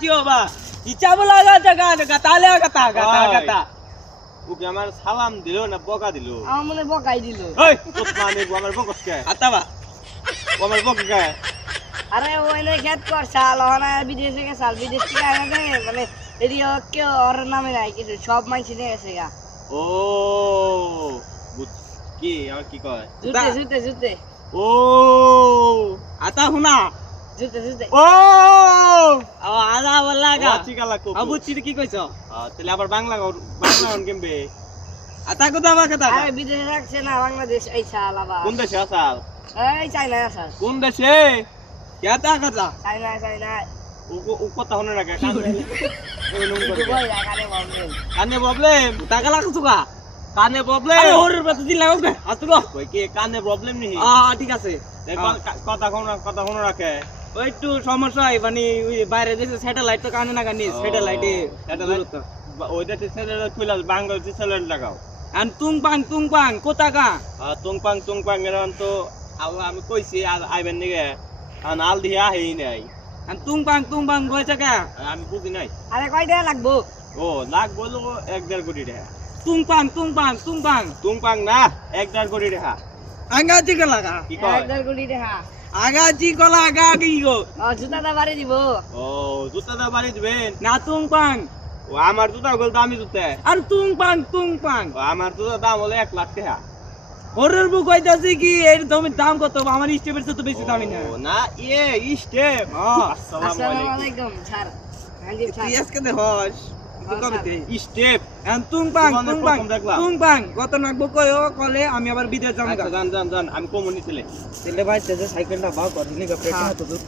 কি বাবা ইচ্ছা বলা গাতালে গাতা গাতা গাতা ওকে আমার সালাম দিল না বকা দিল আমার মনে বকাই দিল এই তোর মানে আমার বকস কে আতাবা আমার বক কে আরে ওইনে খেত কর সাল ওনা বিদেশে গে সাল বিদেশ থেকে আনা দে মানে এদি কে ওর নামে নাই কিছু সব মাইছি নিয়ে গেছে গা ও কি আমার কি কয় জুতে জুতে জুতে ও আতা হুনা জুতে জুতে ও আদা বলা গা চিকালা কো আবুচি কি কইছো তাহলে আবার বাংলা অন কেমবে আতা কথা বা কথা আরে বিদেশে রাখছে না বাংলাদেশ এই সাল আবার কোন দেশে আসাল এই চাইনা আসাল কোন দেশে কেতা কথা চাইনা চাইনা ও কথা হনে রাখে কানে দুবাই রাখালে বলবেন কানে প্রবলেম টাকা লাগছো কা কানে প্রবলেম আরে ওর বেতন দিন লাগো কে আসতো কই কি কানে প্রবলেম নি ঠিক আছে কথা হনে রাখে ওই একটু সমস্যা হয় মানে ওই বাইরে দেশে স্যাটেলাইট তো কানে না কানি স্যাটেলাইটে স্যাটেলাইট ওইটা স্যাটেলাইট খুলে বাংলাদেশে স্যাটেলাইট লাগাও আর তুং পাং কোতা কা তুং পাং এরন তো আমি কইছি আইবেন নিগে আর আল দিয়া হেই নাই আর তুং পাং কইছে কা আমি বুঝি নাই আরে কয় টাকা লাগবো ও লাখ বলো 1.5 কোটি টাকা তুং পাং তুং পাং না 1.5 কোটি টাকা আগাজি কা লাগা কি কয় 1.5 কোটি টাকা আগাজি কলা আগা কি গো ও জুতাটা বাড়ি দিব ও জুতাটা বাড়ি দিবেন না তুং পাং ও আমার জুতা গল দামি জুতা আর তুং পাং ও আমার জুতা দাম হলো 1 লাখ টাকা হরের বুক কইতাছি কি এর দাম কত আমার স্টেপের তো বেশি দামি না ও না স্টেপ আসসালামু আসসালামু আলাইকুম আলাইকুম স্যার হান্দি স্যার তুই আজকে দে হস কবিতে স্টেপ আর তুং পাং কত নাকবো কয়ও কলে আমি আবার বিদেশ যাবো আচ্ছা জান আমি কমুনি ছেলে তেলে ভাই সাইকেলটা বাও কর নিগা পেটে তো দূর